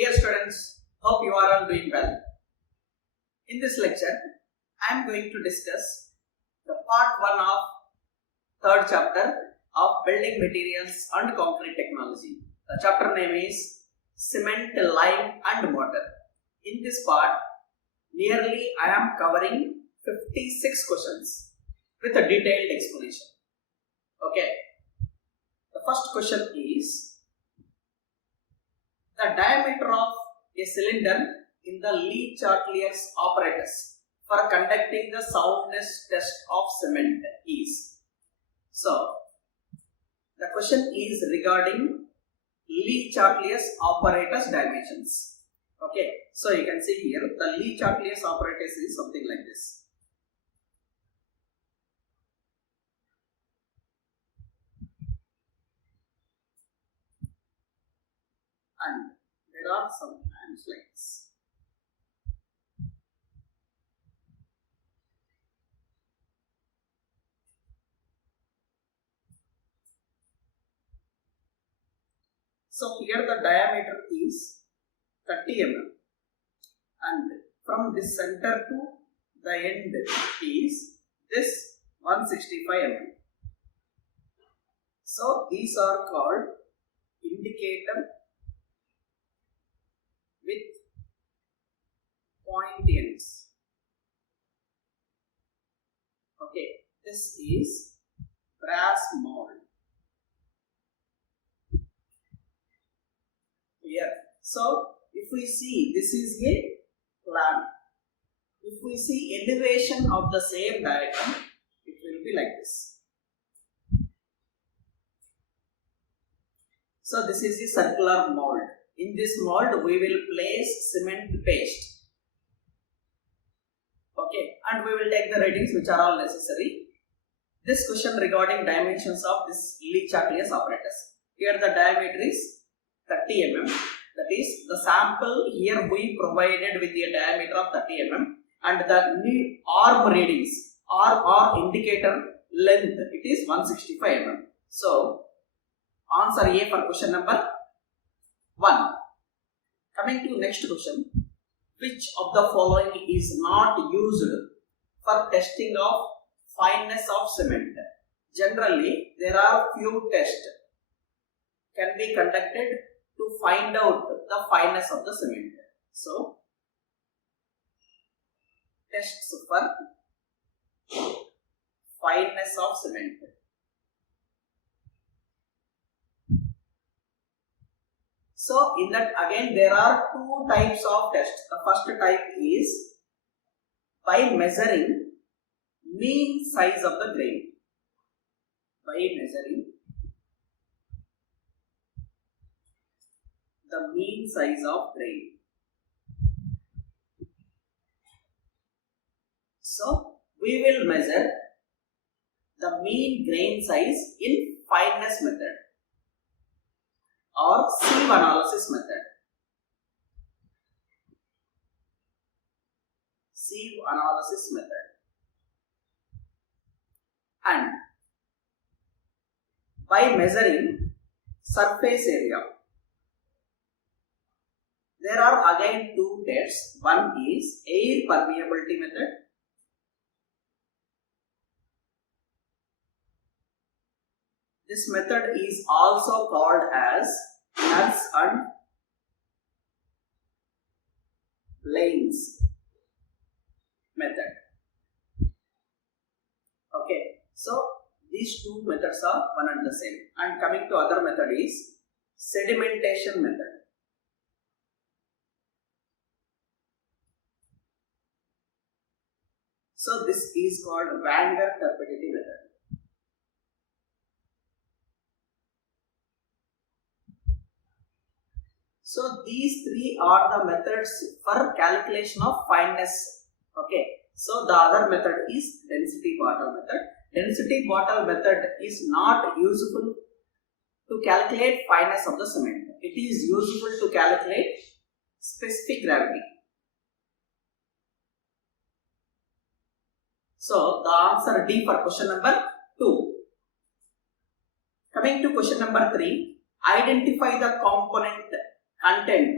Dear students, hope you are all doing well. In this lecture, I am going to discuss the part 1 of third chapter of building materials and concrete technology. The chapter name is cement, lime and mortar. In this part, nearly I am covering 56 questions with a detailed explanation. Okay. The first question is the diameter of a cylinder in the Lee-Chatelier apparatus for conducting the soundness test of cement is. So, the question is regarding Lee-Chatelier apparatus dimensions. Okay, so you can see here the Lee-Chatelier apparatus is something like this. And there are some hands like this. So here the diameter is 30 mm and from this center to the end is this 165 mm. So these are called indicator with point ends. Okay, this is brass mold. Here, so if we see this is a plan. If we see elevation of the same diagram, it will be like this. So this is the circular mold. In this mold, we will place cement paste. Okay, and we will take the readings which are all necessary. This question regarding dimensions of this Lee-Chatelier apparatus. Here the diameter is 30 mm. That is the sample here we provided with a diameter of 30 mm and the arm readings or indicator length it is 165 mm. So answer A for question number 1. Coming to next question, which of the following is not used for testing of fineness of cement? Generally, there are few tests can be conducted to find out the fineness of the cement. So, tests for fineness of cement. So, in that again there are two types of tests. The first type is by measuring mean size of the grain. By measuring the mean size of grain. So, we will measure the mean grain size in fineness method or sieve analysis method. Sieve analysis method. And by measuring surface area. There are again two tests. One is air permeability method. This method is also called as nuts and planes method. Okay, so these two methods are one and the same. And coming to other method is sedimentation method. So this is called Wenger turbidity method. So these three are the methods for calculation of fineness. Okay. So the other method is density bottle method. Density bottle method is not useful to calculate fineness of the cement. It is useful to calculate specific gravity. So the answer D for question number 2. Coming to question number 3, identify the component content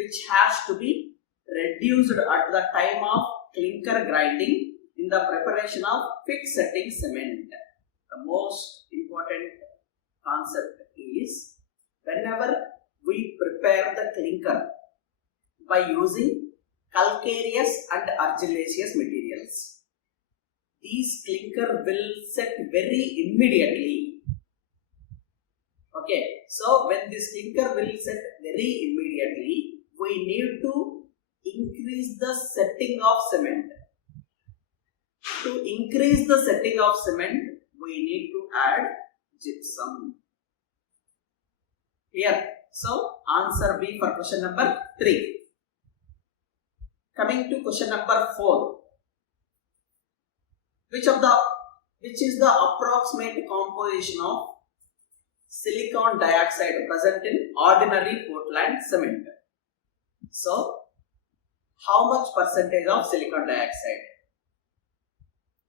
which has to be reduced at the time of clinker grinding in the preparation of fixed setting cement. The most important concept is whenever we prepare the clinker by using calcareous and argillaceous materials, these clinker will set very immediately. Okay, so when this clinker will set very immediately, we need to increase the setting of cement. To increase the setting of cement, we need to add gypsum. Here, so answer B for question number 3. Coming to question number 4. Which is the approximate composition of silicon dioxide present in ordinary Portland cement? So, how much percentage of silicon dioxide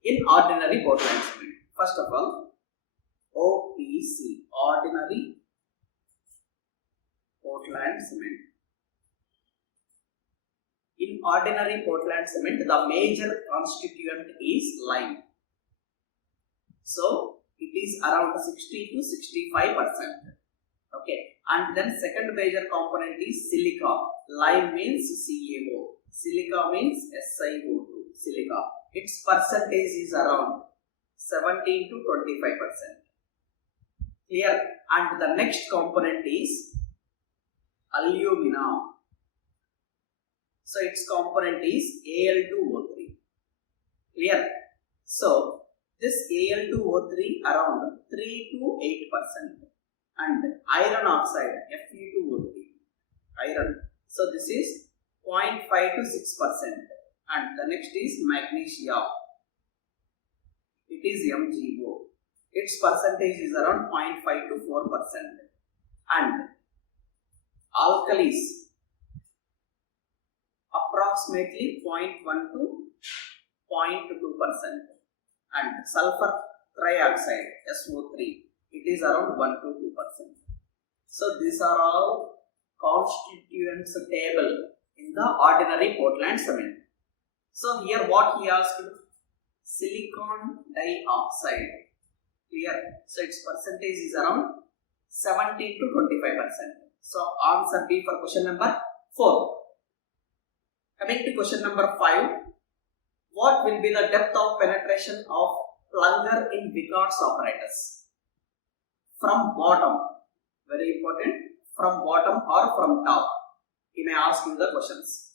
in ordinary Portland cement? First of all, OPC, ordinary Portland cement. In ordinary Portland cement, the major constituent is lime. So, it is around 60 to 65%. Okay, and then second major component is silica. Lime means CaO. Silica means SiO2. Silica. Its percentage is around 17 to 25%. Clear? And the next component is alumina. So its component is Al2O3. Clear? So this Al2O3 around 3 to 8%. And iron oxide, Fe2O3. Iron. So this is 0.5 to 6%. And the next is magnesia. It is MgO. Its percentage is around 0.5 to 4%. And alkalis, approximately 0.1 to 0.2%. And sulfur trioxide, SO3, it is around 1 to 2%. So these are all constituents table in the ordinary Portland cement. So here what he asked, silicon dioxide. Clear? So its percentage is around 17 to 25%. So answer B for question number 4. Coming to question number 5. What will be the depth of penetration of plunger in Vickers apparatus? From bottom. Very important. From bottom or from top. He may ask you the questions.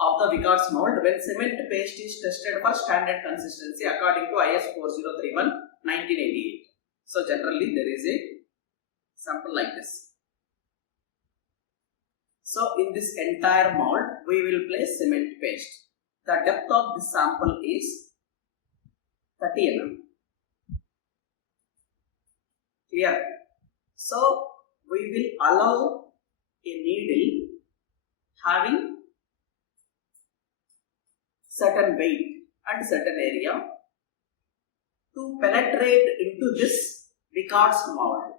Of the Vickers mold, when cement paste is tested for standard consistency according to IS 4031 1988. So generally there is a sample like this. So in this entire mold we will place cement paste. The depth of this sample is 30 mm. Clear? So we will allow a needle having certain weight and certain area to penetrate into this Vickers mold.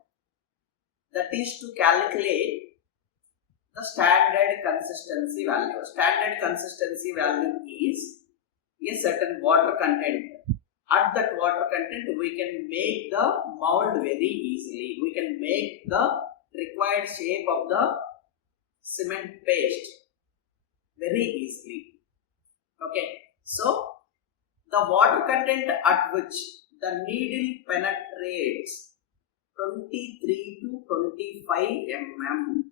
That is to calculate the standard consistency value. Standard consistency value is a certain water content. At that water content, we can make the mold very easily. We can make the required shape of the cement paste very easily. Okay, so the water content at which the needle penetrates 23 to 25 mm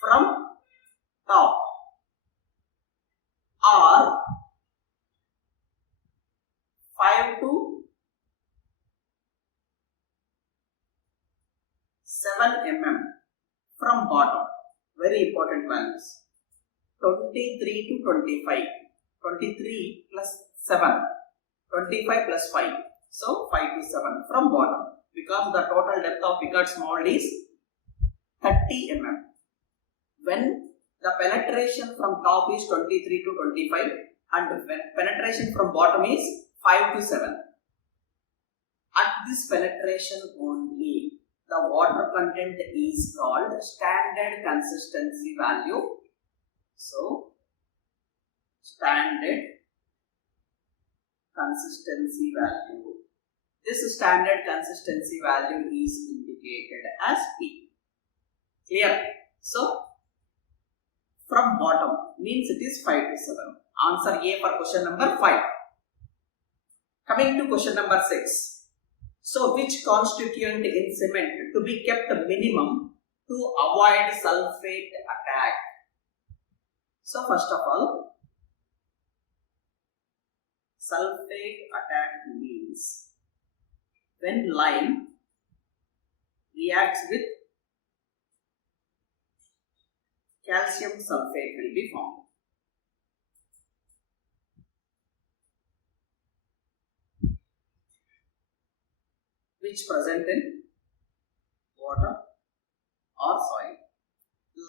from top or 5 to 7 mm from bottom. Very important values. 23 to 25. 23 plus 7. 25 plus 5. So 5 to 7 from bottom. Because the total depth of Vickers mold is 30 mm. When the penetration from top is 23 to 25 and when penetration from bottom is 5 to 7. At this penetration only, the water content is called standard consistency value So, standard consistency value. This standard consistency value is indicated as P. Clear? So, from bottom means it is 5 to 7. Answer A for question number 5. Coming to question number 6. So, which constituent in cement to be kept minimum to avoid sulfate attack? So, first of all, sulfate attack means when lime reacts with calcium sulfate will be formed. Which present in water or soil.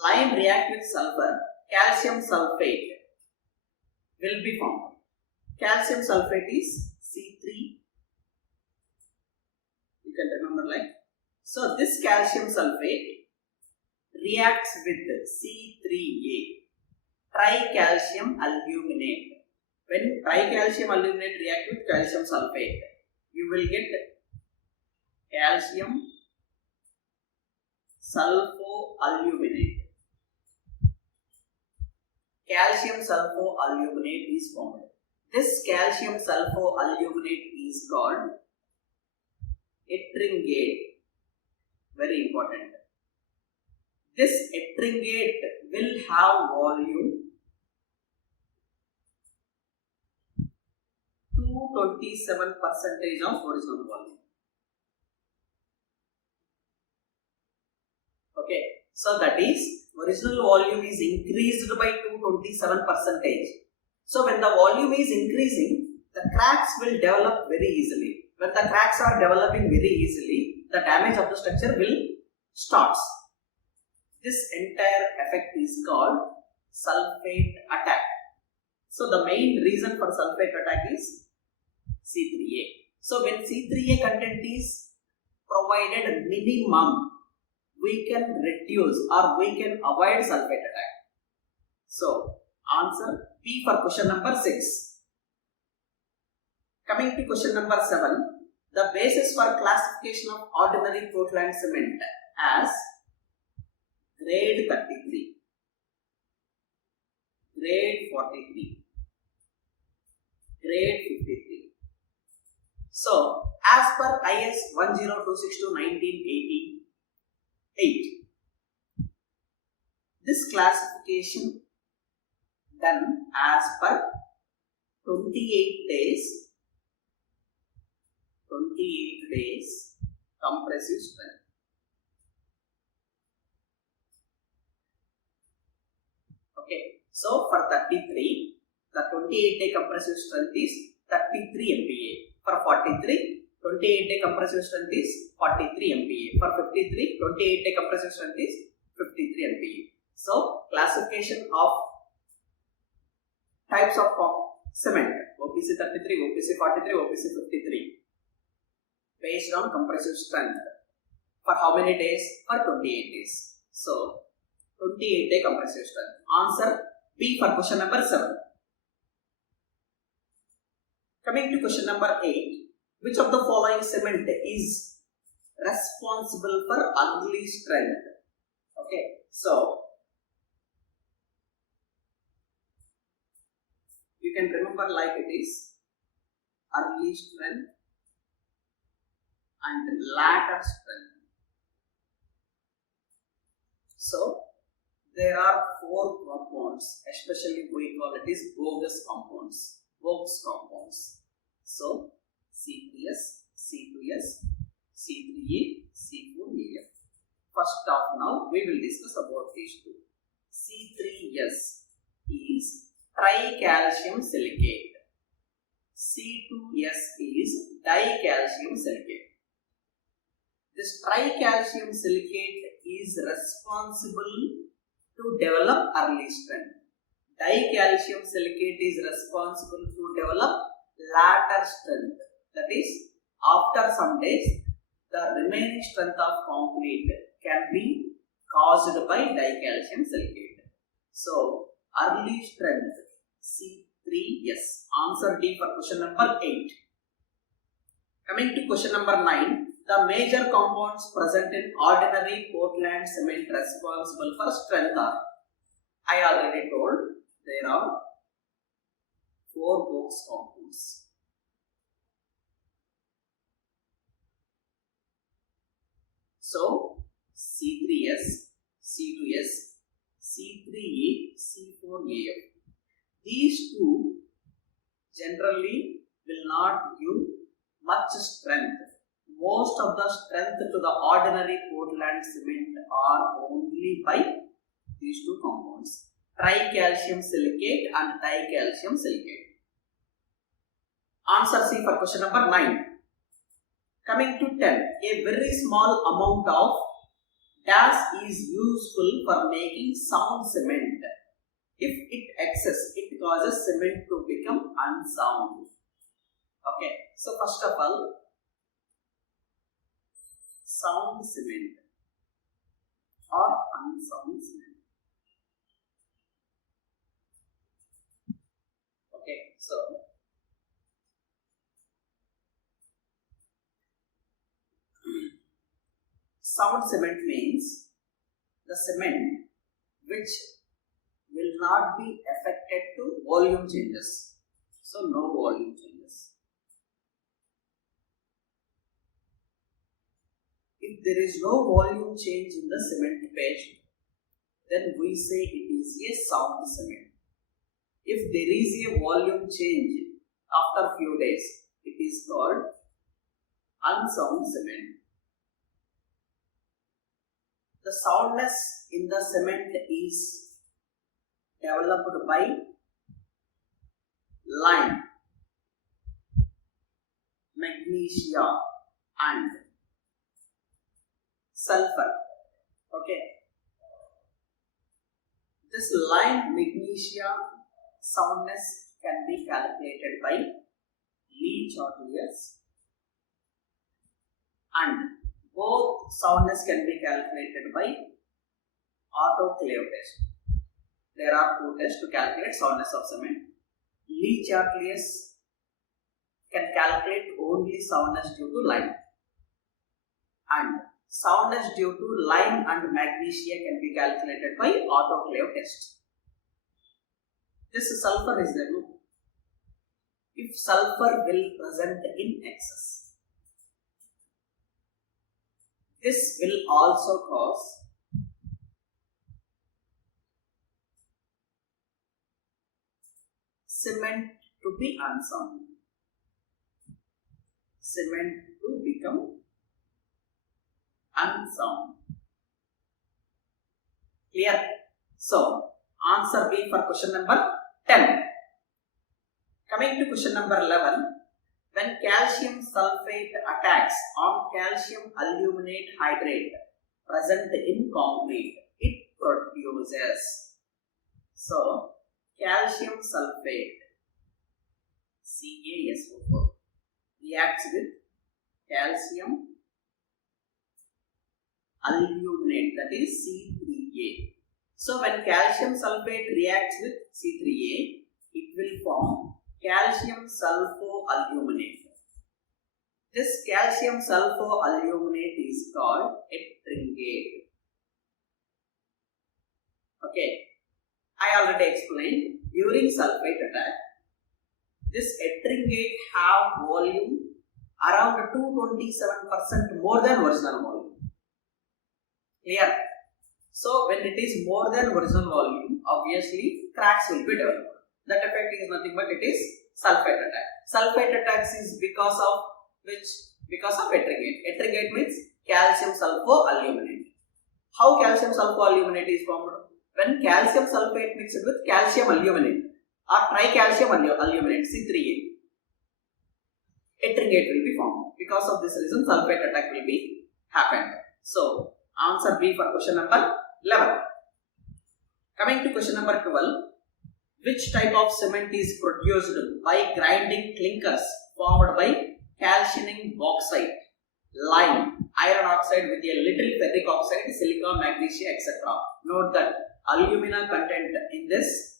Lime react with sulfur, calcium sulfate will be formed. Calcium sulfate is C3. You can remember like. So this calcium sulfate reacts with C3A, tricalcium aluminate. When tricalcium aluminate react with calcium sulfate, you will get calcium sulfoaluminate. Calcium sulfoaluminate is formed. This calcium sulfoaluminate is called ettringate. Very important. This ettringate will have volume 227% of original volume. Okay, so that is original volume is increased by 227%. So when the volume is increasing, the cracks will develop very easily. When the cracks are developing very easily, the damage of the structure will start. This entire effect is called sulfate attack. So the main reason for sulfate attack is C3A. So when C3A content is provided minimum, we can reduce or we can avoid sulfate attack. So answer P for question number 6. Coming to question number 7, the basis for classification of ordinary Portland cement as grade 33, grade 43, grade 53. So, as per IS 1026-1988, this classification done as per 28 days compressive strength. Okay, so for 33, the 28-day compressive strength is 33 MPa. For 43, 28-day compressive strength is 43 MPa. For 53, 28-day compressive strength is 53 MPa. So, classification of types of cement, OPC 33, OPC 43, OPC 53, based on compressive strength. For how many days? For 28 days. So, 28-day compressive strength. Answer B for question number 7. Coming to question number 8. Which of the following cement is responsible for ugly strength? Okay, so you can remember like it is early strength and latter strength. So there are 4 compounds, especially we call it is bogus compounds. So C3S, C2S, C3A, C4A. First off, now we will discuss about these two. C3S is tricalcium silicate. C2S is dicalcium silicate. This tricalcium silicate is responsible to develop early strength. Dicalcium silicate is responsible to develop latter strength. That is, after some days, the remaining strength of concrete can be caused by dicalcium silicate. So, early strength C3S. Answer D for question number 8. Coming to question number 9. The major compounds present in ordinary Portland cement responsible for strength are, I already told, there are 4 box compounds. So, C3S, C2S, C3A, C4AF. These two generally will not give much strength. Most of the strength to the ordinary Portland cement are only by these two compounds, tricalcium silicate and dicalcium silicate. Answer C for question number 9. Coming to 10. A very small amount of gas is useful for making sound cement. If it excess, it causes cement to become unsound. Okay, so first of all, sound cement or unsound cement. Okay, so sound cement means the cement which will not be affected to volume changes. So no volume changes. If there is no volume change in the cement paste, then we say it is a sound cement. If there is a volume change after few days, it is called unsound cement. The soundness in the cement is developed by lime, magnesia and sulfur. Okay. This lime magnesia soundness can be calculated by Lee Chauliers, and both soundness can be calculated by autoclave test. There are 2 tests to calculate soundness of cement. Lee Chauliers can calculate only soundness due to lime, and soundness due to lime and magnesia can be calculated by autoclave test. This sulfur is there. If sulfur will present in excess, this will also cause cement to be unsound, cement to become unsound. Clear? So, answer B for question number 10. Coming to question number 11. When calcium sulfate attacks on calcium aluminate hydrate present in concrete, it produces. So, calcium sulfate CaSO4 reacts with calcium aluminate, that is C3A. So, when calcium sulfate reacts with C3A, it will form calcium sulfoaluminate. This calcium sulfoaluminate is called ettringate. Okay, I already explained during sulfate attack, this ettringate have volume around 227% more than original volume. Clear? So, when it is more than original volume, obviously cracks will be developed. That effect is nothing but it is sulfate attack. Sulfate attacks is because of which? Because of ettringate. Ettringate means calcium sulfoaluminate. How calcium sulfoaluminate is formed? When calcium sulfate mixed with calcium aluminate or tricalcium aluminate C3A, ettringate will be formed. Because of this reason, sulfate attack will be happened. So, answer B for question number 11. Coming to question number 12. Which type of cement is produced by grinding clinkers formed by calcining bauxite, lime, iron oxide with a little ferric oxide, silica, magnesia, etc. Note that alumina content in this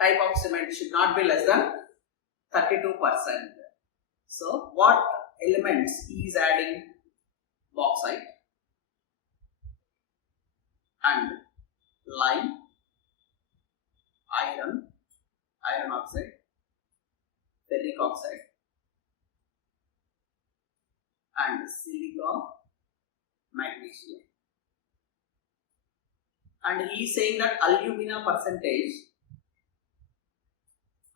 type of cement should not be less than 32%. So what elements he is adding? Bauxite and lime, iron oxide, ferric oxide and silica, magnesium. And he is saying that alumina percentage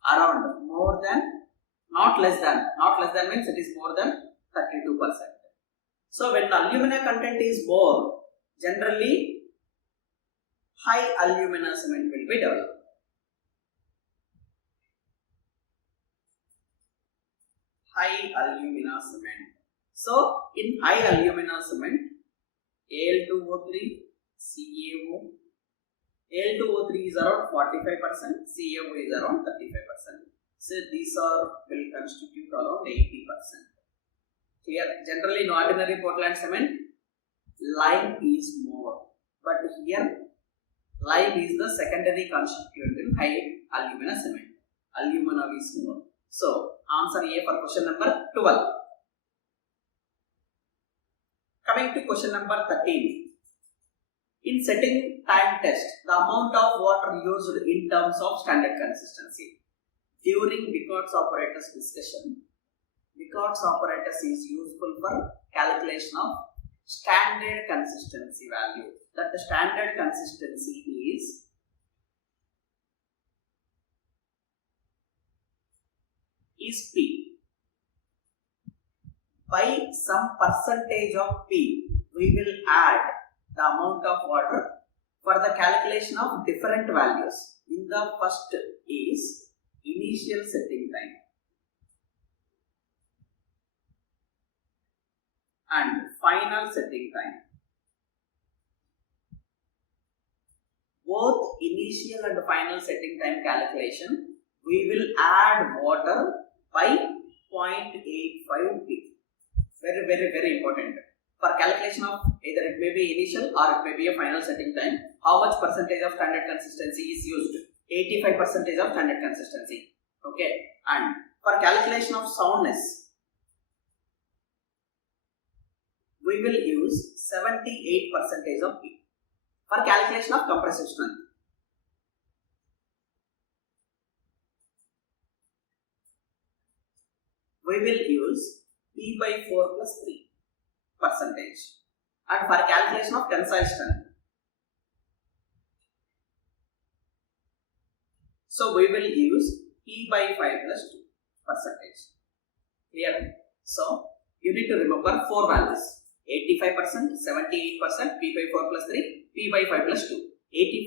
around more than, not less than means it is more than 32%. So when the alumina content is more, generally high alumina cement will be developed. High alumina cement. So in high alumina cement, Al2O3, CaO, Al2O3 is around 45%, CaO is around 35%. So these will constitute around 80%. Here, generally in ordinary Portland cement, lime is more, but here lime is the secondary constituent in high alumina cement. Alumina is more. So answer A for question number 12. Coming to question number 13. In setting time test, the amount of water used in terms of standard consistency. During Bicort's apparatus discussion, Bicort's apparatus is useful for calculation of standard consistency value. That the standard consistency is P. By some percentage of P, we will add the amount of water for the calculation of different values. In the first is initial setting time and final setting time. Both initial and final setting time calculation, we will add water by 0.85 P. Very important. For calculation of either it may be initial or it may be a final setting time, how much percentage of standard consistency is used? 85% of standard consistency. Okay. And for calculation of soundness, we will use 78% of P. For calculation of compressive strength, we will use P by 4 plus 3 percentage. And for calculation of tensile strength, so we will use P by 5 plus 2 percentage. Clear? So you need to remember 4 values: 85%, 78%, P by 4 plus 3, P by 5 plus 2.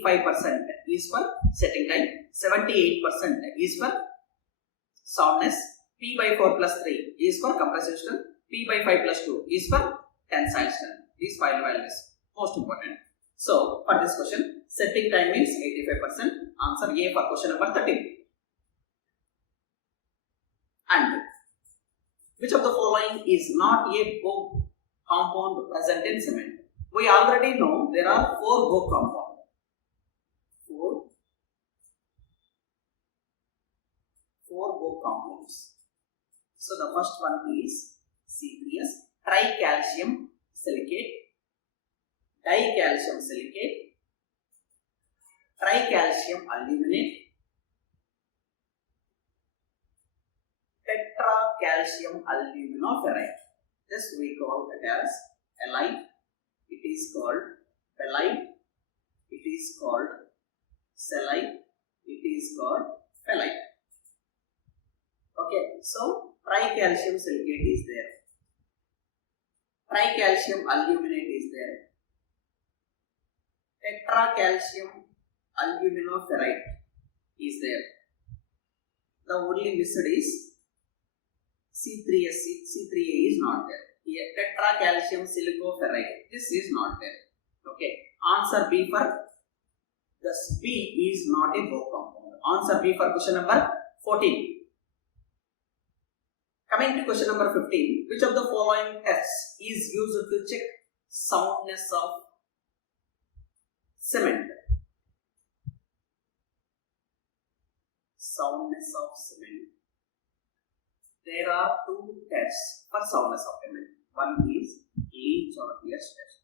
85% is for setting time, 78% is for soundness, P by 4 plus 3 is for compressive strength, P by 5 plus 2 is for tensile strength. These 5 values, most important. So for this question, setting time means 85%. Answer A for question number 13. And which of the following is not a Bogue compound present in cement? We already know there are 4 Bogue compounds. 4 Bogue compounds. So the first one is C3S, tricalcium silicate, dicalcium silicate, tricalcium aluminate, tetracalcium aluminoferrite. This we call it as halide. It is called halide. It is called cellide. It is called phthalate. Okay, so tricalcium silicate is there. Tricalcium aluminate is there. Tetracalcium aluminoferrite is there. The only missed is C3S, C3A is not there. Here tetracalcium silicoferrite, this is not there. Okay, answer B for this B is not a Bogue compound. Answer B for question number 14. Coming to question number 15, which of the following tests is used to check soundness of cement? of cement, there are two tests for soundness of cement. One is Lee-Chartiers test.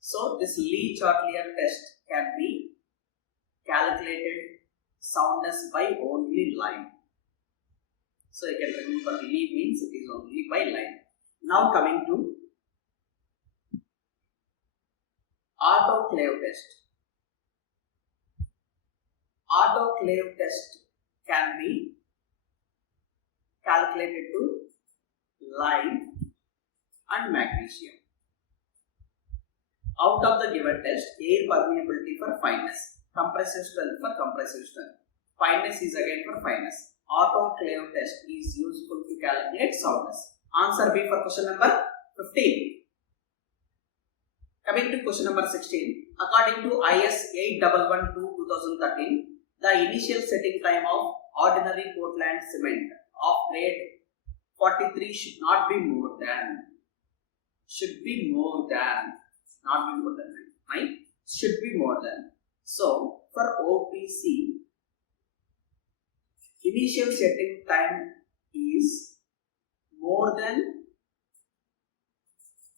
So this Lee-Chartiers test can be calculated soundness by only line. So you can remember Lee means it is only by line. Now coming to autoclave test. Autoclave test can be calculated to line and magnesium. Out of the given test, air permeability for fineness, compressive strength for compressive strength, fineness is again for fineness. Autoclave test is useful to calculate soundness. Answer B for question number 15. Coming to question number 16, according to IS 8112-2013, the initial setting time of ordinary Portland cement of grade 43 should not be more than, not be more than, right? Should be more than. So, for OPC, initial setting time is more than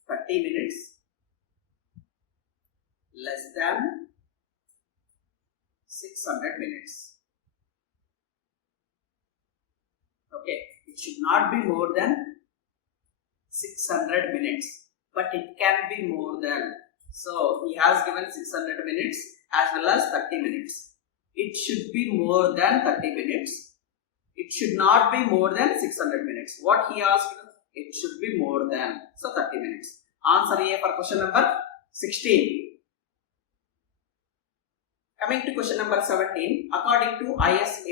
30 minutes, less than 600 minutes. Okay, it should not be more than 600 minutes, but it can be more than. So he has given 600 minutes as well as 30 minutes. It should be more than 30 minutes. It should not be more than 600 minutes. What he asked? It should be more than. So 30 minutes. Answer A for question number 16. Coming to question number 17, according to IS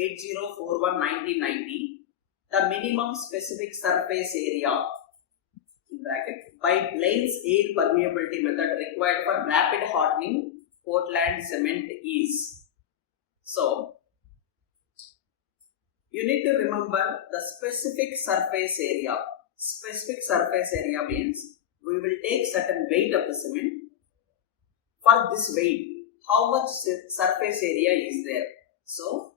8041-1990, the minimum specific surface area by Blaine's air permeability method required for rapid hardening Portland cement is. So, you need to remember the specific surface area. Specific surface area means we will take certain weight of the cement. For this weight, how much surface area is there? So,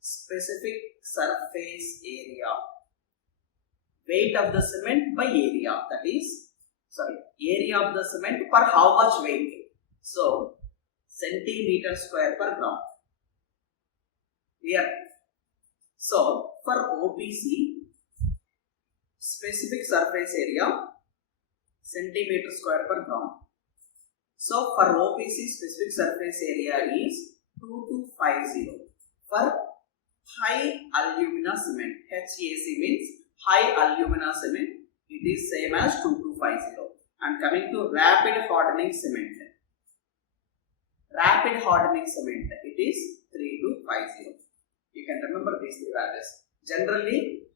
specific surface area, weight of the cement by area, that is, area of the cement per how much weight? So, centimeter square per gram. Clear? So, for OPC, specific surface area, centimeter square per gram. So, for OPC, specific surface area is 2250. For high alumina cement, HAC means high alumina cement, it is same as 2250. And coming to rapid hardening cement, it is 3250. You can remember these three values. Generally,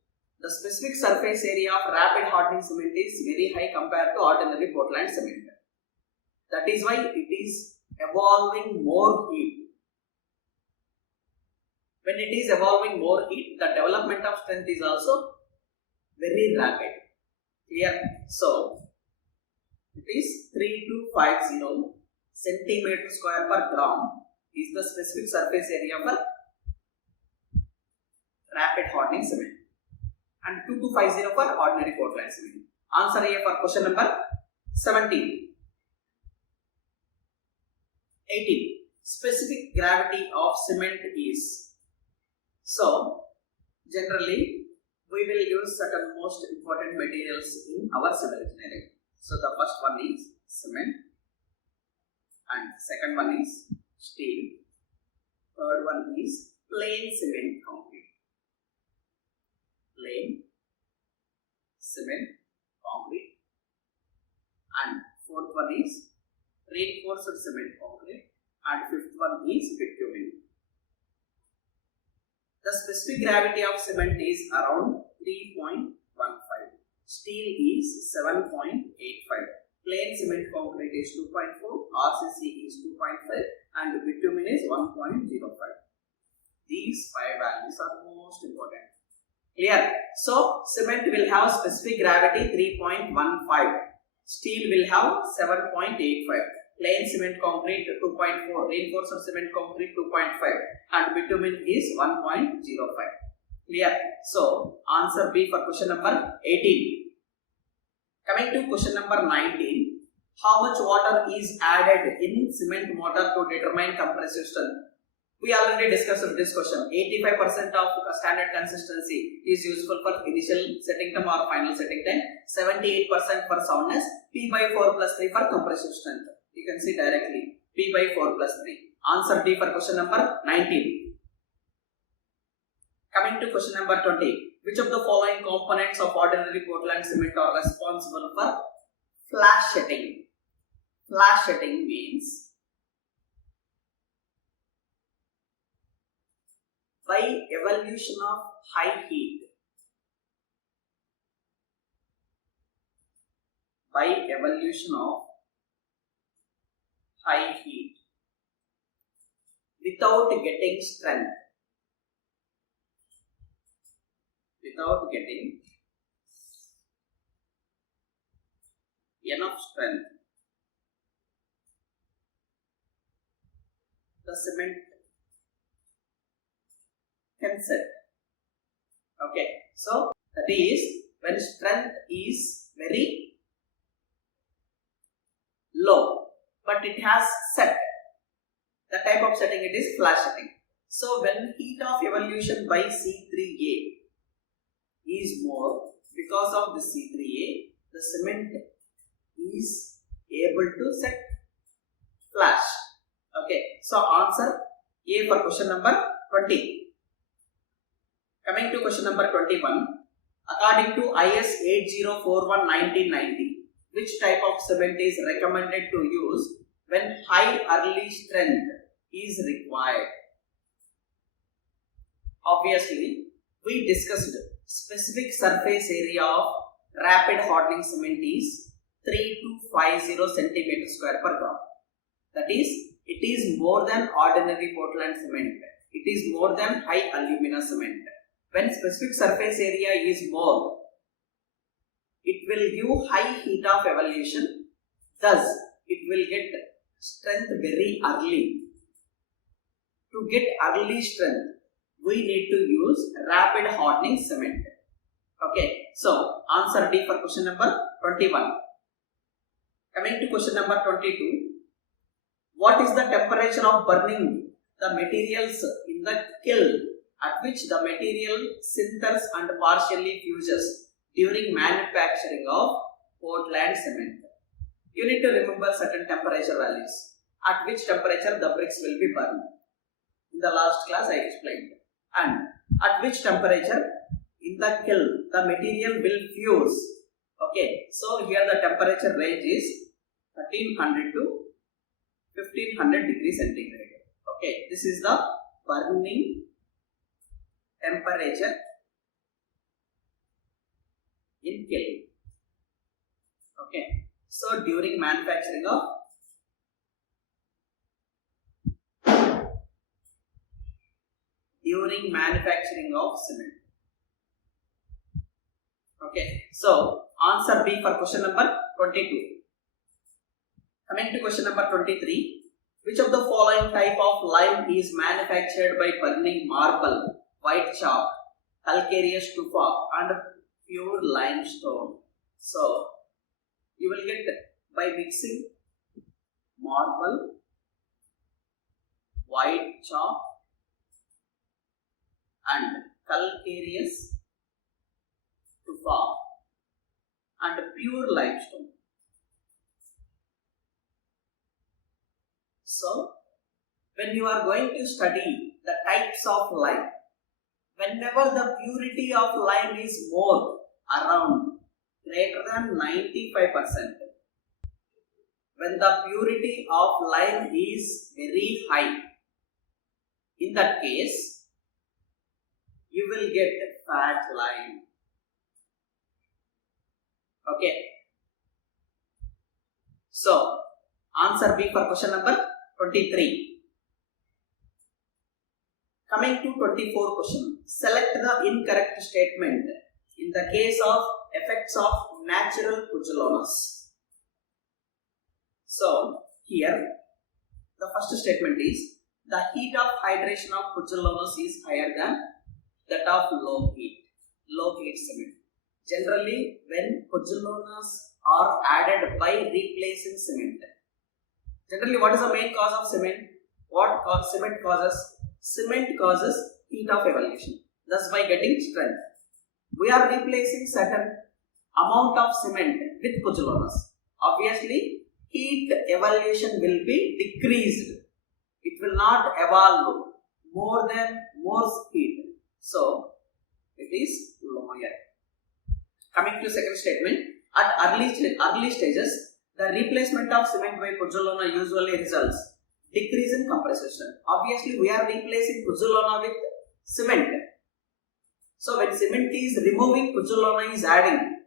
the specific surface area of rapid hardening cement is very high compared to ordinary Portland cement. That is why it is evolving more heat. When it is evolving more heat, the development of strength is also very rapid. Clear? So, it is 3250 centimeter square per gram is the specific surface area for rapid hardening cement, and 2250 for ordinary Portland cement. Answer A for question number 17. 18. Specific gravity of cement is. So, generally, we will use certain most important materials in our civil engineering. So, the first one is cement, and second one is steel, third one is plain cement concrete. Plain cement concrete, and fourth one is reinforced cement concrete, and fifth one is bitumen. The specific gravity of cement is around 3.15. Steel is 7.85. Plain cement concrete is 2.4. RCC is 2.5, and bitumen is 1.05. These five values are most important. Clear? So, cement will have specific gravity 3.15. Steel will have 7.85. plain cement concrete 2.4, reinforced cement concrete 2.5 and bitumen is 1.05. Clear? So, answer B for question number 18. Coming to question number 19. How much water is added in cement mortar to determine compressive strength? We already discussed this question. 85% of standard consistency is useful for initial setting time or final setting time. 78% for soundness. P by 4 plus 3 for compressive strength. You can see directly. P by 4 plus 3. Answer D for question number 19. Coming to question number 20. Which of the following components of ordinary Portland cement are responsible for flash setting? Flash setting means by evolution of high heat. By evolution of high heat without getting strength. Without getting enough strength, the cement can set. Okay, so that is when strength is very low, but it has set. The type of setting it is flash setting. So when heat of evolution by C3A is more, because of the C3A, the cement is able to set flash. Okay, so answer A for question number 20. Coming to question number 21. According to IS 8041-1990, which type of cement is recommended to use when high early strength is required? Obviously, we discussed specific surface area of rapid hardening cement is 3250 cm square per gram. That is, it is more than ordinary Portland cement. It is more than high alumina cement. When specific surface area is more, it will give high heat of evolution. Thus, it will get strength very early. To get early strength, we need to use rapid hardening cement. Okay, so answer D for question number 21. Coming to question number 22. What is the temperature of burning the materials in the kiln at which the material sinters and partially fuses during manufacturing of Portland cement? You need to remember certain temperature values. At which temperature the bricks will be burned. In the last class I explained. And at which temperature in the kiln the material will fuse. Okay, so here the temperature range is 1300 to 1500 degrees centigrade. Okay, this is the burning temperature in kiln. Okay, so during manufacturing of cement. Okay, so answer B for question number 22. Coming to question number 23. Which of the following type of lime is manufactured by burning marble, white chalk, calcareous tufa and pure limestone? So, you will get by mixing marble, white chalk and calcareous tufa and pure limestone. So, when you are going to study the types of lime, whenever the purity of lime is more, around greater than 95%, when the purity of lime is very high, in that case, you will get fat lime. Okay. So, answer B for question number 23. Coming to 24 question. Select the incorrect statement in the case of effects of natural pustulosis. So, Here, the first statement is the heat of hydration of pustulonas is higher than that of low heat cement. Generally, when pustulonas are added by replacing cement, generally what is the main cause of cement? Cement causes? Cement causes heat of evolution, thus by getting strength. We are replacing certain amount of cement with pustulonas. Obviously, heat evolution will be decreased. It will not evolve more heat. So, it is lower. Coming to second statement, at early stages, the replacement of cement by pustuloana usually results decrease in compressive strength. Obviously, we are replacing pustuloana with cement. So, when cement is removing, pustuloana is adding,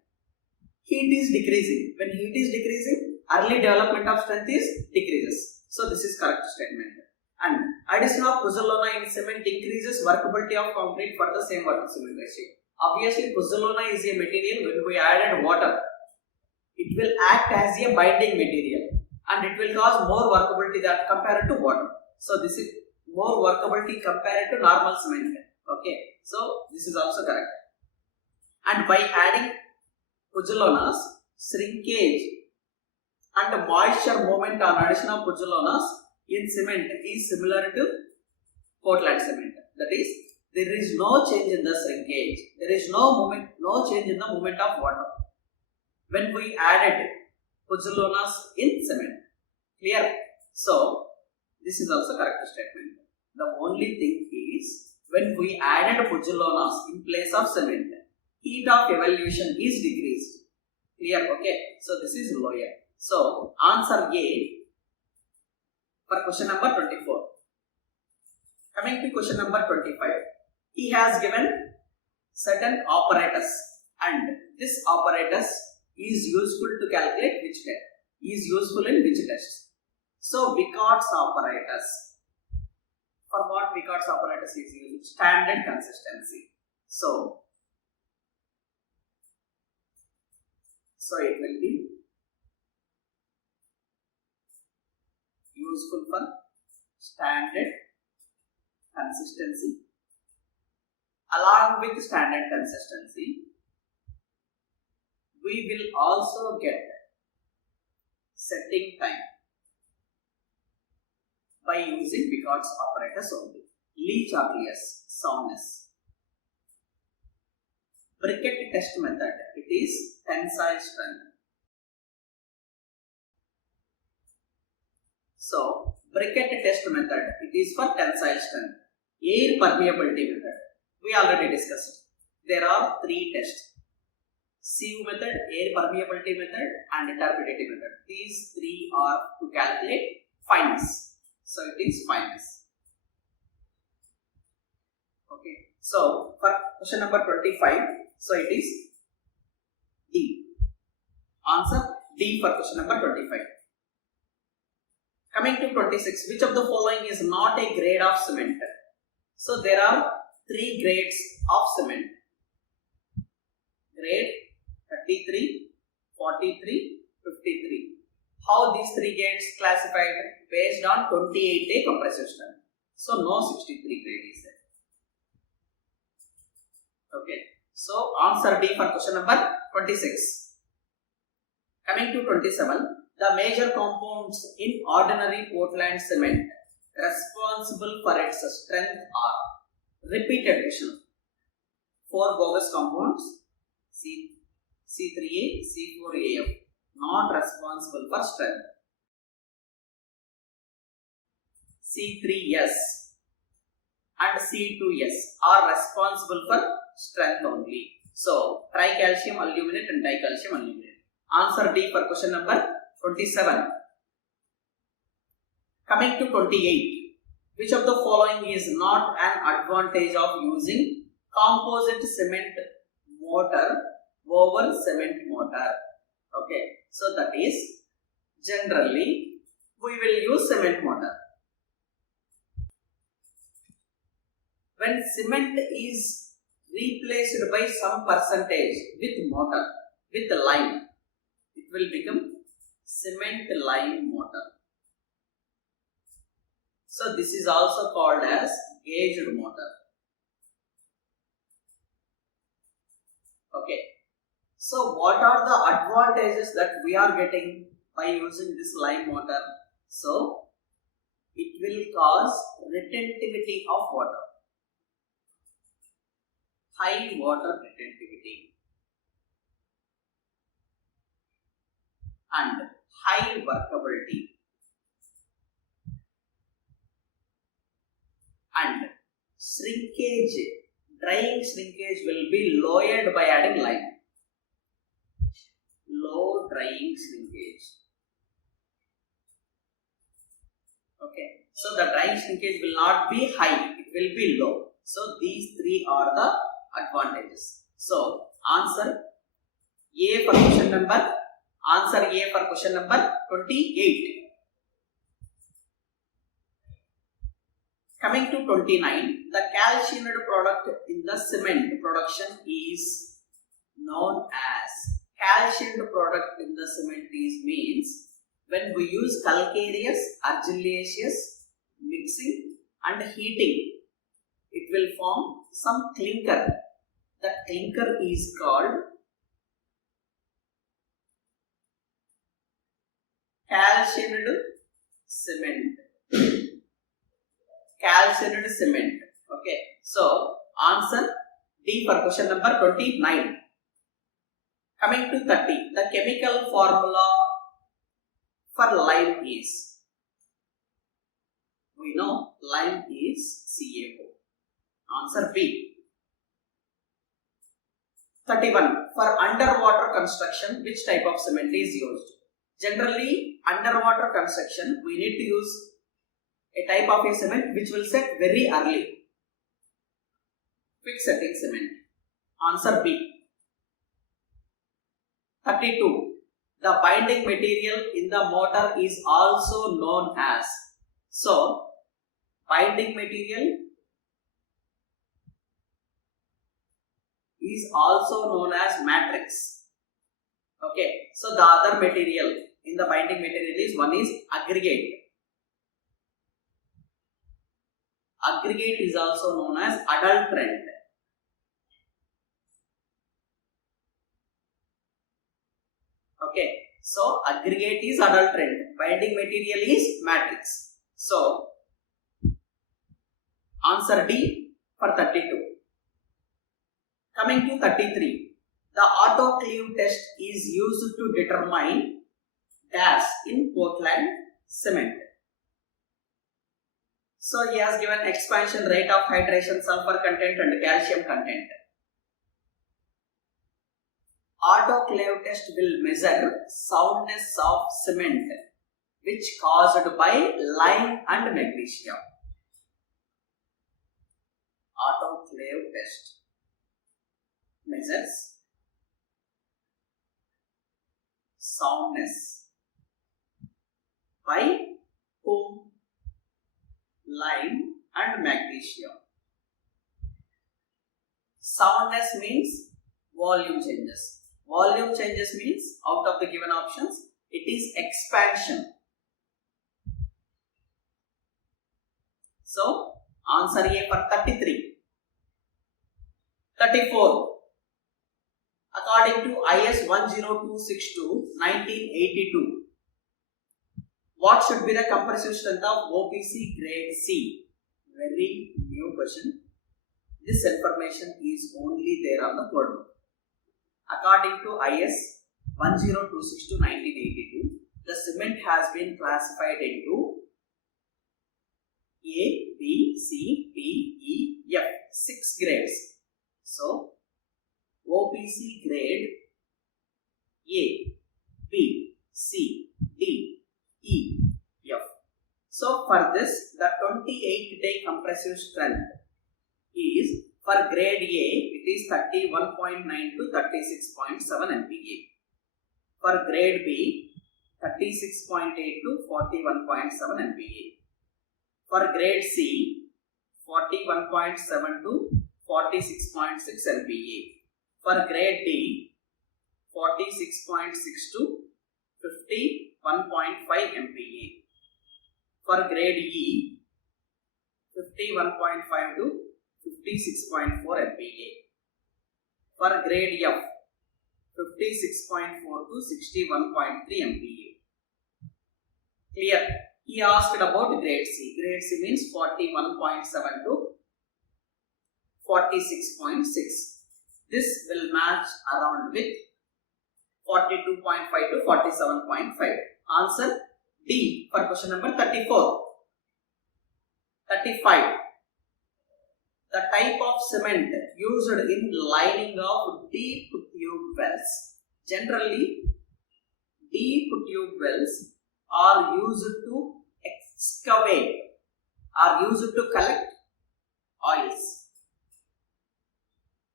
heat is decreasing. When heat is decreasing, early development of strength is decreases. So, this is correct statement. And addition of pustuloana in cement increases workability of concrete for the same water cement ratio. Obviously, pustuloana is a material. When we added water, it will act as a binding material and it will cause more workability than compared to water. So, this is more workability compared to normal cement. Okay, so this is also correct. And by adding pustulonas, shrinkage and moisture movement on addition of pustulonas in cement is similar to Portland cement. That is, there is no change in the shrinkage. There is no change in the movement of water when we added pustulonas in cement. Clear? So, this is also correct statement. The only thing is, when we added pustulonas in place of cement, heat of evolution is decreased. Clear? Okay. So, this is lower. So, answer A for question number 24. Coming to question number 25. He has given certain apparatus and this apparatus is useful to calculate which test? Is useful in which test? So, Wicott's apparatus. For what Wicott's apparatus is used? Standard consistency. So it will be useful for standard consistency. Along with standard consistency, we will also get setting time by using Wicott's apparatus only. Lee-Chatelier soundness. Briquette test method, it is tensile strength. So, briquette test method, it is for tensile strength. Air permeability method, we already discussed. There are three tests: sieve method, air permeability method, and turbidity method. These three are to calculate fineness. So, it is fineness. Okay. So, for question number 25, so it is D. Answer D for question number 25. Coming to 26, which of the following is not a grade of cement? So, there are three grades of cement. Grade 33, 43, 53. How these three grades classified? Based on 28-day compressive strength. So, no 63 grade is there. Okay. So, answer D for question number 26. Coming to 27, the major compounds in ordinary Portland cement responsible for its strength are, repeated question, 4 bogus compounds, C3A, C4AF, not responsible for strength. C3S and C2S are responsible for strength only. So, tricalcium aluminate and dicalcium aluminate. Answer D for question number 27. Coming to 28. Which of the following is not an advantage of using composite cement mortar over cement mortar? Okay. So, that is, generally, we will use cement mortar. When cement is replaced by some percentage with mortar, with lime, it will become cement lime mortar. So this is also called as gauged mortar. Okay. So what are the advantages that we are getting by using this lime mortar? So it will cause retentivity of water, high water retentivity, and high workability, and shrinkage, drying shrinkage will be lowered by adding lime. Low drying shrinkage. Okay, so the drying shrinkage will not be high, it will be low. So these three are the advantages. So answer A for question number, answer A for question number 28. Coming to 29, the calcined product in the cement production is known as, calcined product in the cement is means when we use calcareous, argillaceous mixing and heating, it will form some clinker. That clinker is called calcined cement. Calcined cement. Okay. So answer D for question number 29. Coming to 30, the chemical formula for lime is, we know lime is CaO. Answer B. 31, for underwater construction, which type of cement is used? Generally, underwater construction, we need to use a type of a cement which will set very early. Quick setting cement. Answer B. 32. The binding material in the mortar is also known as. So, binding material is also known as matrix. Okay. So, the other material in the binding material is, one is aggregate. Aggregate is also known as adulterant. Okay, so aggregate is adulterant, binding material is matrix. So answer D for 32. Coming to 33, the autoclave test is used to determine dash in Portland cement. So he has given expansion rate of hydration, sulfur content and calcium content. Autoclave test will measure soundness of cement which caused by lime and magnesium. Autoclave test measures soundness by whom? Lime and magnesium. Soundness means volume changes. Volume changes means, out of the given options, it is expansion. So, answer A for 33. 34. According to IS 10262-1982, what should be the compressive strength of OPC grade C? Very new question. This information is only there on the code book. According to IS 10262-1982, the cement has been classified into A, B, C, D, E, F, 6 grades. So, OPC grade A, B, C, D, E, F. So, for this, the 28-day compressive strength is, for grade A, it is 31.9 to 36.7 MPa. For grade B, 36.8 to 41.7 MPa. For grade C, 41.7 to 46.6 MPa. For grade D, 46.6 to 51.5 MPa. For grade E, 51.5 to 56.4 MPa. For grade F, 56.4 to 61.3 MPa. Clear? He asked about grade C. Grade C means 41.7 to 46.6. This will match around with 42.5 to 47.5. Answer D for question number 34. 35. The type of cement used in lining of deep tube wells. Generally, deep tube wells are used to excavate, are used to collect oils.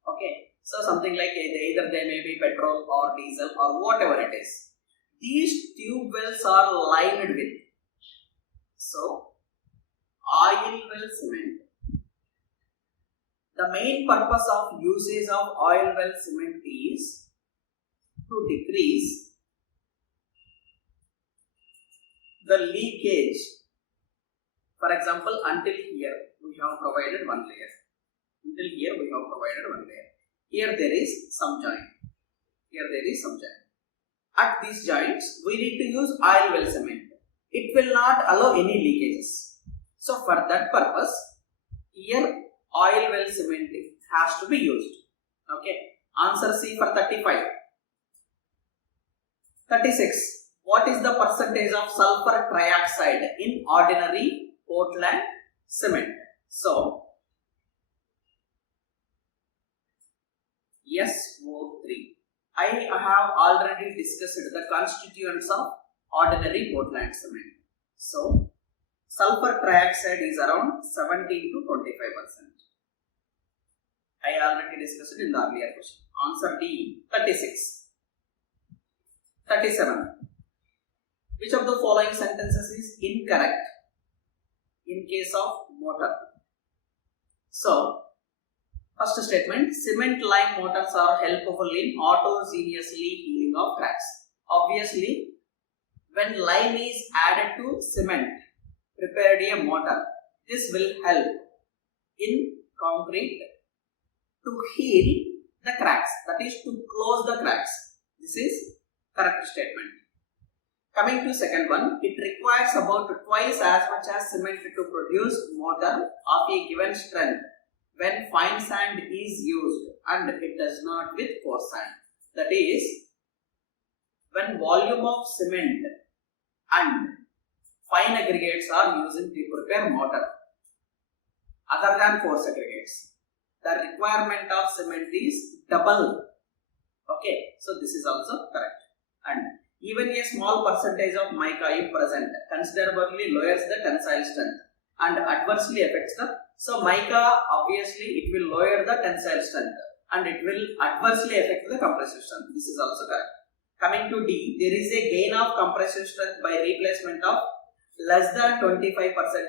Okay, so something like either they may be petrol or diesel or whatever it is. These tube wells are lined with, so, oil well cement. The main purpose of usage of oil well cement is to decrease the leakage. For example, until here we have provided one layer. Until here we have provided one layer. Here there is some joint. Here there is some joint. At these joints, we need to use oil well cement. It will not allow any leakages. So for that purpose, here oil well cement has to be used. Okay. Answer C for 35. 36. What is the percentage of sulfur trioxide in ordinary Portland cement? So, SO3. I have already discussed the constituents of ordinary Portland cement. So, sulfur trioxide is around 17 to 25%. I already discussed it in the earlier question. Answer D, 36. 37. Which of the following sentences is incorrect in case of mortar? So, first statement, cement lime mortars are helpful in autogeneously healing of cracks. Obviously, when lime is added to cement prepared a mortar, this will help in concrete to heal the cracks, that is to close the cracks. This is correct statement. Coming to second one, it requires about twice as much as cement to produce mortar of a given strength when fine sand is used and it does not with coarse sand. That is, when volume of cement and fine aggregates are used to prepare mortar other than coarse aggregates, the requirement of cement is double. Okay, so this is also correct. And even a small percentage of mica if present considerably lowers the tensile strength and adversely affects the. So mica, obviously it will lower the tensile strength and it will adversely affect the compressive strength. This is also correct. Coming to D, there is a gain of compressive strength by replacement of less than 25%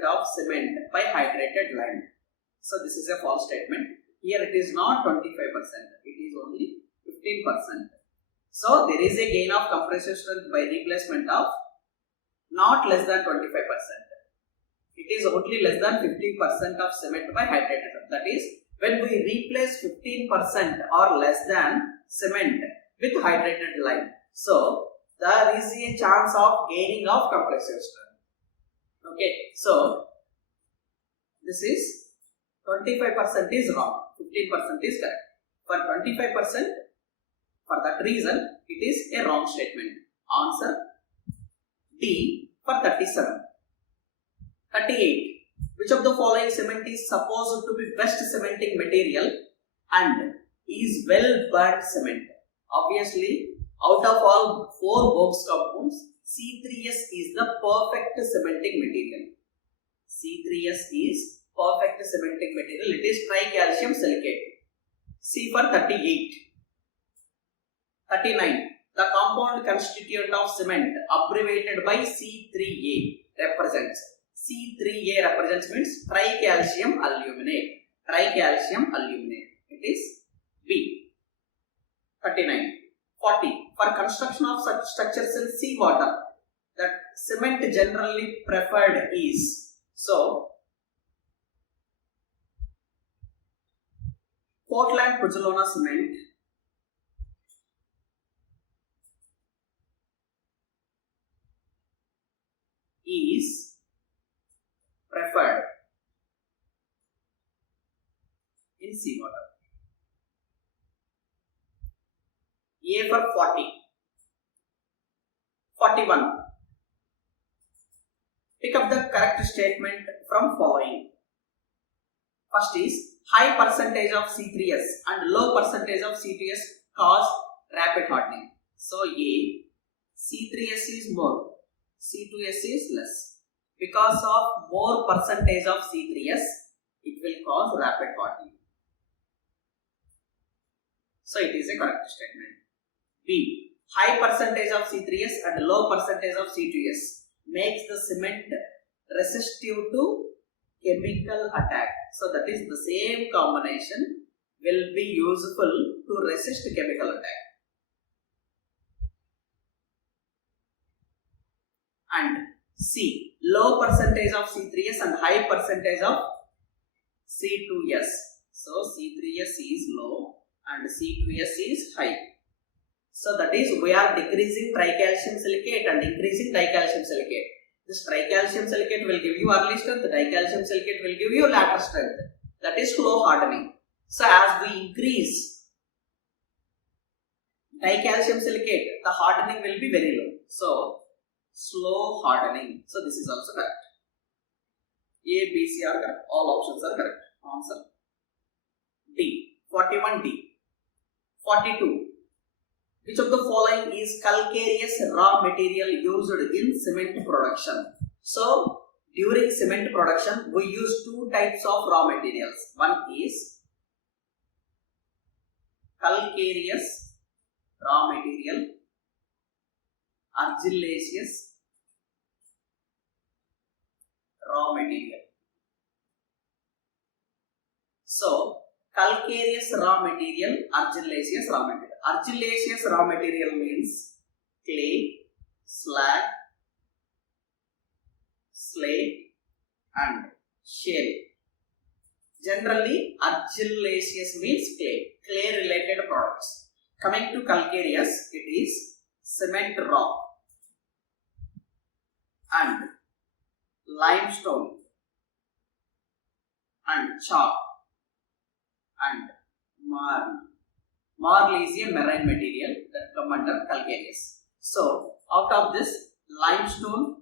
of cement by hydrated lime. So this is a false statement. Here it is not 25%, it is only 15%. So there is a gain of compressive strength by replacement of not less than 25%. It is only less than 50% of cement by hydrated. That is, when we replace 15% or less than cement with hydrated lime, so there is a chance of gaining of compressive strength. Okay, so this is 25% is wrong, 15% is correct. For 25%, for that reason, it is a wrong statement. Answer D for 37. 38. Which of the following cement is supposed to be best cementing material and is well burnt cement? Obviously, out of all 4 Bogues compounds, C3S is the perfect cementing material. C3S is perfect cementing material. It is tricalcium silicate. C for 38. 39. The compound constituent of cement abbreviated by C3A represents. C3A represents means tricalcium aluminate. Tricalcium aluminate. It is B. 39. 40. For construction of such structures in seawater, that cement generally preferred is. So, Portland Pozzolana cement is preferred in seawater. A for 40. 41. Pick up the correct statement from following. First is high percentage of C3S and low percentage of C2S cause rapid hardening. So A, C3S is more, C2S is less. Because of more percentage of C3S, it will cause rapid hardening. So it is a correct statement. B, high percentage of C3S and low percentage of C2S makes the cement resistive to chemical attack. So that is the same combination will be useful to resist chemical attack. And C, low percentage of C3S and high percentage of C2S. So C3S is low and C2S is high. So that is we are decreasing tricalcium silicate and increasing dicalcium silicate. This tricalcium silicate will give you early strength, the dicalcium silicate will give you later strength. That is slow hardening. So as we increase dicalcium silicate, the hardening will be very low. So slow hardening. So this is also correct. A, B, C are correct. All options are correct. Answer D. 41D. 42. Which of the following is calcareous raw material used in cement production? So, during cement production, we use two types of raw materials. One is calcareous raw material, argillaceous raw material. So, calcareous raw material, argillaceous raw material. Argillaceous raw material means clay, slag, slate and shale. Generally, argillaceous means clay related products. Coming to calcareous, it is cement rock and limestone and chalk and marl. Marl is a marine material that come under calcareous. So, out of this, limestone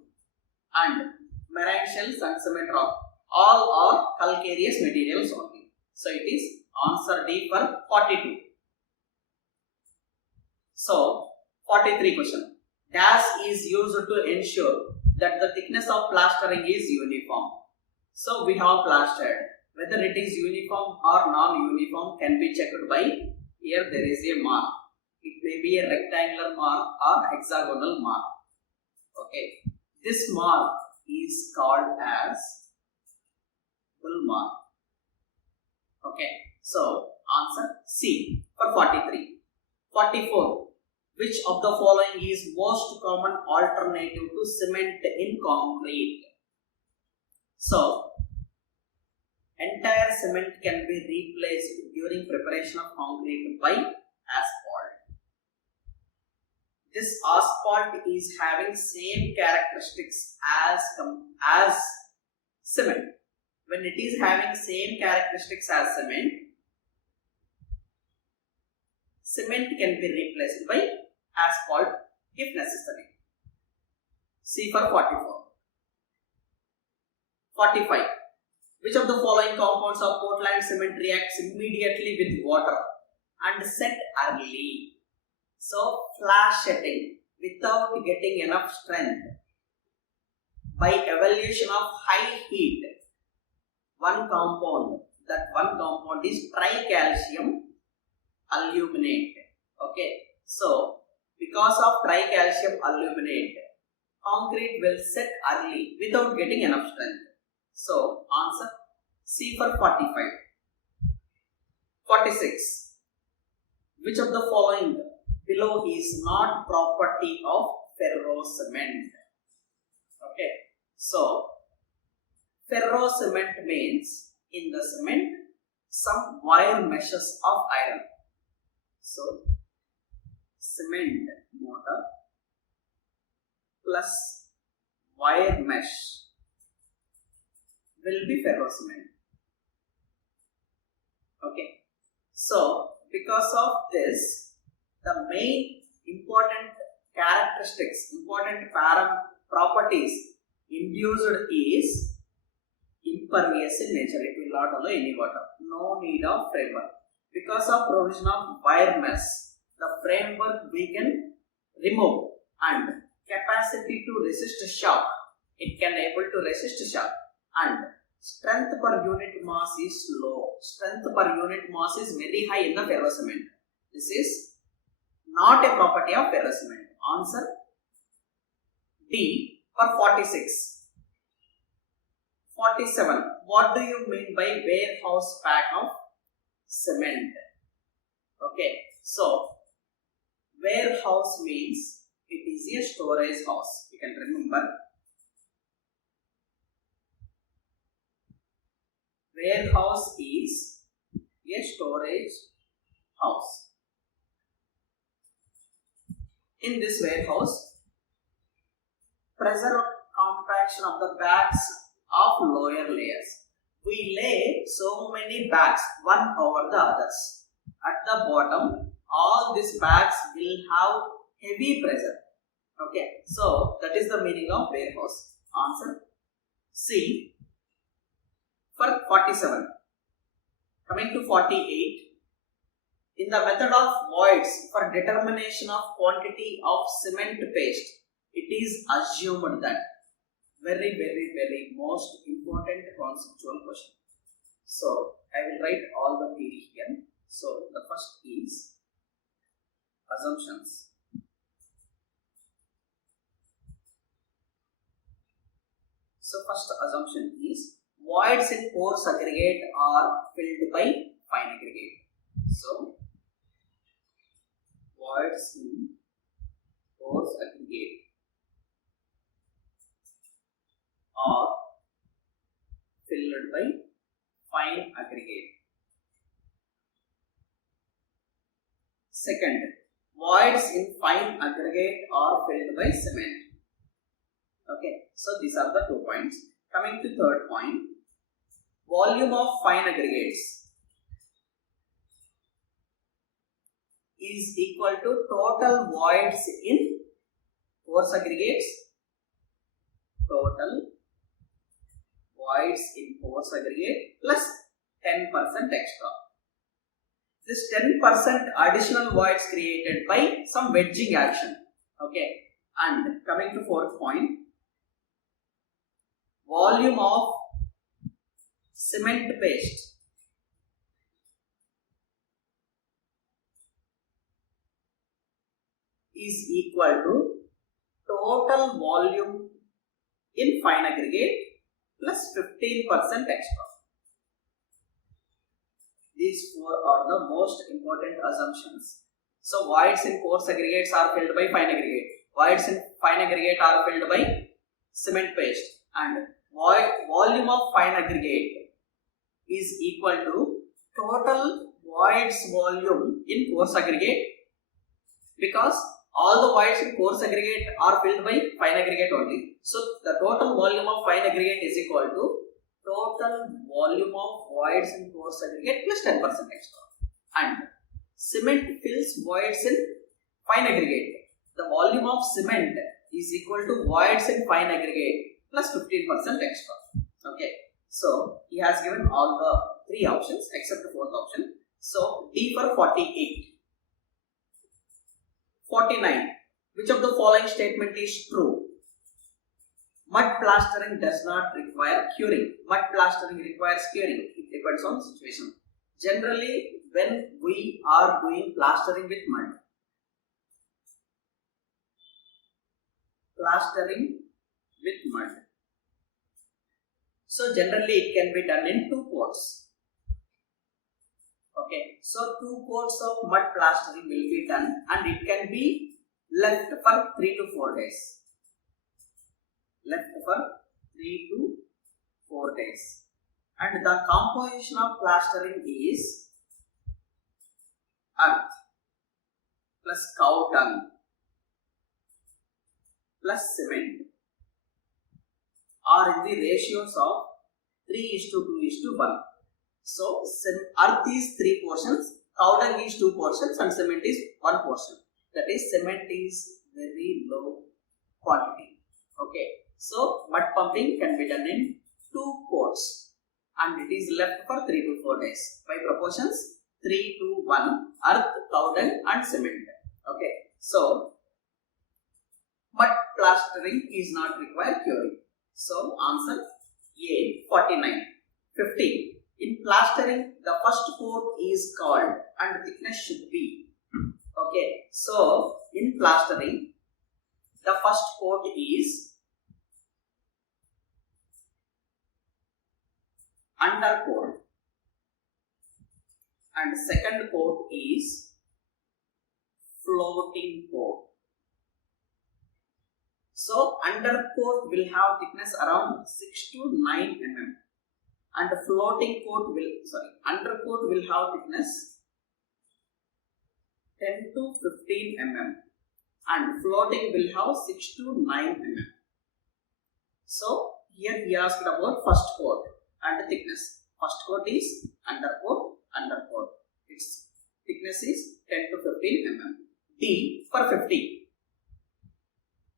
and marine shells and cement rock, all are calcareous materials only. So, it is answer D for 42. So, 43 question. Dash is used to ensure that the thickness of plastering is uniform. So, we have plastered. Whether it is uniform or non-uniform can be checked by, here there is a mark. It may be a rectangular mark or hexagonal mark. Okay. This mark is called as bull mark. Okay. So, answer C for 43. 44. Which of the following is most common alternative to cement in concrete? So, entire cement can be replaced during preparation of concrete by asphalt. This asphalt is having same characteristics as cement. When it is having same characteristics as cement, cement can be replaced by asphalt if necessary. C for 44. 45. Which of the following compounds of Portland cement reacts immediately with water and set early? So, flash setting without getting enough strength by evaluation of high heat. One compound is tricalcium aluminate. Okay, so because of tricalcium aluminate, concrete will set early without getting enough strength. So, answer C for 45. 46. Which of the following below is not property of ferrocement? Okay, so ferrocement means in the cement, some wire meshes of iron. So cement mortar plus wire mesh will be ferrocement. Okay. So because of this, the main important characteristics, important properties induced is impervious in nature. It will not allow any water. No need of framework. Because of provision of wire mesh, the framework we can remove, and capacity to resist shock. It can able to resist shock, and strength per unit mass is low. Strength per unit mass is very high in the ferrocement. This is not a property of ferrocement. Answer D for 46. 47. What do you mean by warehouse pack of cement? Okay, so warehouse means it is a storage house. You can remember. Warehouse is a storage house. In this warehouse, pressure compaction of the bags of lower layers. We lay so many bags one over the others. At the bottom, all these bags will have heavy pressure. Okay, so that is the meaning of warehouse. Answer C for 47. Coming to 48. In the method of voids for determination of quantity of cement paste, it is assumed that very most important conceptual question. So I will write all the theory here. So the first is assumptions. So first assumption is voids in coarse aggregate are filled by fine aggregate. So voids in coarse aggregate are filled by fine aggregate. Second, voids in fine aggregate are filled by cement. Okay, so these are the 2 points. Coming to third point, volume of fine aggregates is equal to total voids in coarse aggregates. Total voids in coarse aggregate plus 10% extra. This 10% additional voids created by some wedging action. Okay, and coming to fourth point, volume of cement paste is equal to total volume in fine aggregate plus 15% extra. These 4 are the most important assumptions. So voids in coarse aggregates are filled by fine aggregate. Voids in fine aggregate are filled by cement paste, and volume of fine aggregate is equal to total voids volume in coarse aggregate, because all the voids in coarse aggregate are filled by fine aggregate only. So the total volume of fine aggregate is equal to total volume of voids in coarse aggregate plus 10% extra. And cement fills voids in fine aggregate. The volume of cement is equal to voids in fine aggregate plus 15% extra. Okay, so he has given all the 3 options except the 4th option. So D for 48. 49. Which of the following statement is true? Mud plastering does not require curing. Mud plastering requires curing. It depends on situation. Generally, when we are doing plastering with mud, so generally it can be done in 2 coats. Okay, so 2 coats of mud plastering will be done, and it can be left for 3 to 4 days. Left for 3 to 4 days. And the composition of plastering is earth plus cow dung plus cement are in the ratios of 3:2:1. So earth is 3 portions, cow dung is 2 portions and cement is 1 portion. That is, cement is very low quantity. Okay. So mud pumping can be done in 2 coats and it is left for 3 to 4 days by proportions 3:1, earth, cow dung and cement. Okay. So mud plastering is not required curing. So answer A 49. 50. In plastering, the first coat is called and thickness should be. Okay. So in plastering, the first coat is undercoat and second coat is floating coat. So undercoat will have thickness around 6 to 9 mm and floating coat will, undercoat will have thickness 10 to 15 mm and floating will have 6 to 9 mm. So here he asked about first coat and thickness. First coat is undercoat. Its thickness is 10 to 15 mm. D for 50.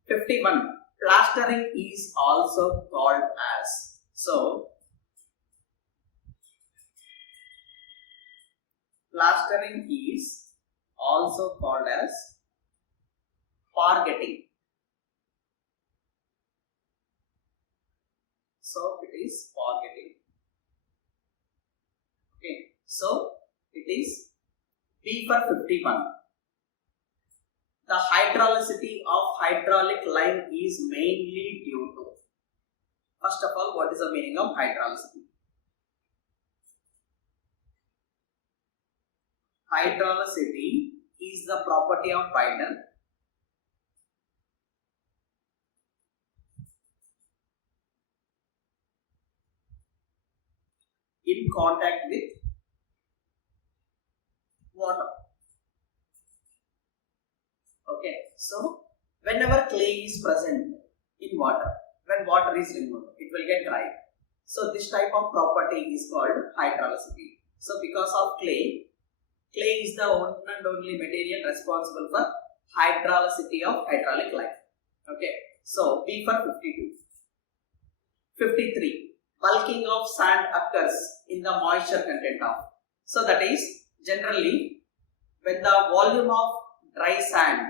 51. Plastering is also called as. So plastering is also called as pargetting. So it is pargetting. Okay. So it is B for 51. The hydraulicity of hydraulic line is mainly due to. First of all, what is the meaning of hydraulicity? Hydraulicity is the property of binder in contact with water. Okay, so whenever clay is present in water, when water is removed, it will get dry. So this type of property is called hydraulicity. So because of clay is the one and only material responsible for hydraulicity of hydraulic line. Okay, so B for 52. 53. Bulking of sand occurs in the moisture content of. So that is generally when the volume of dry sand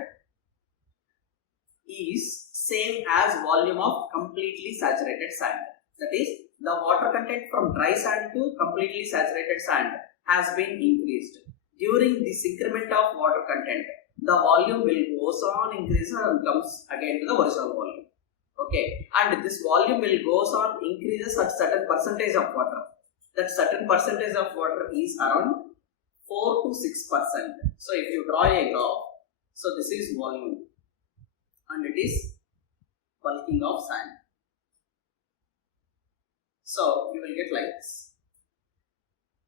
is same as volume of completely saturated sand. That is, the water content from dry sand to completely saturated sand has been increased. During this increment of water content, the volume will goes on increasing and comes again to the original volume. Okay, and this volume will goes on increases at certain percentage of water. That certain percentage of water is around 4 to 6%. So if you draw a graph, so this is volume and it is bulking of sand. So you will get like this.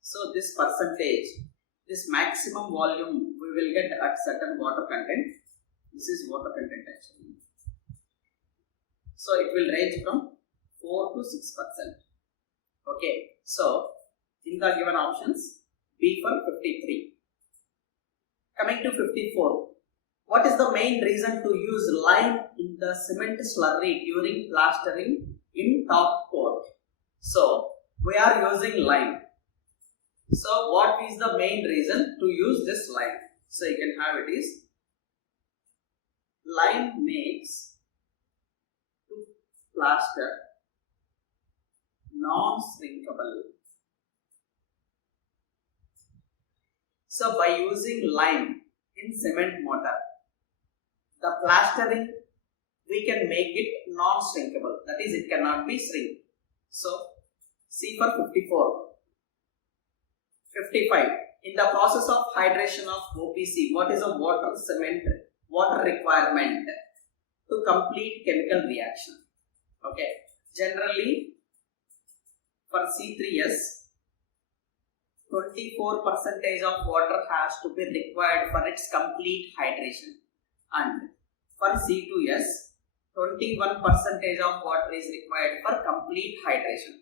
So this percentage, this maximum volume we will get at certain water content. This is water content actually. So it will range from 4 to 6%. Okay. So in the given options, B for 53. Coming to 54. What is the main reason to use lime in the cement slurry during plastering in top coat? So we are using lime. So what is the main reason to use this lime? So you can have it is lime makes plaster non-shrinkable. So by using lime in cement mortar, the plastering we can make it non-shrinkable. That is, it cannot be shrink. So C for 54. 55. In the process of hydration of OPC, what is a water requirement to complete chemical reaction? Okay. Generally, For C3S, 24% of water has to be required for its complete hydration, and for C2S, 21% of water is required for complete hydration.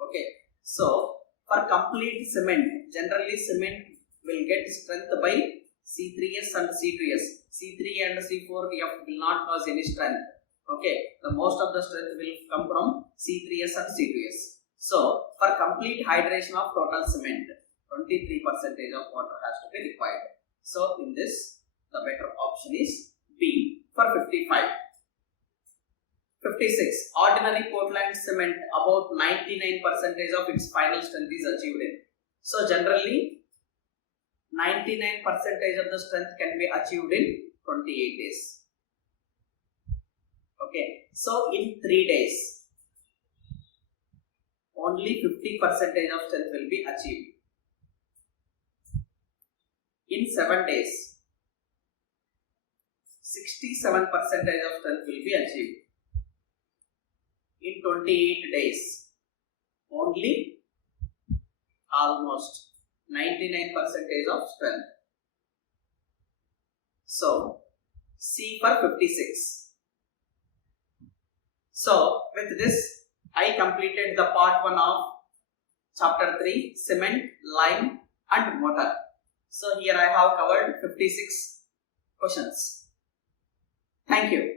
Okay, so for complete cement, generally cement will get strength by C3S and C2S. C3 and C4 will not cause any strength. Okay, the most of the strength will come from C3S and C2S. So for complete hydration of total cement, 23% of water has to be required. So in this, the better option is B for 55. 56. Ordinary Portland cement about 99% of its final strength is achieved in. So generally 99% of the strength can be achieved in 28 days. Okay, so in 3 days only 50% of strength will be achieved. In 7 days 67% of strength will be achieved. In 28 days only almost 99% of strength. So C for 56. So with this I completed the part 1 of chapter 3, cement, lime and mortar. So here I have covered 56 questions. Thank you.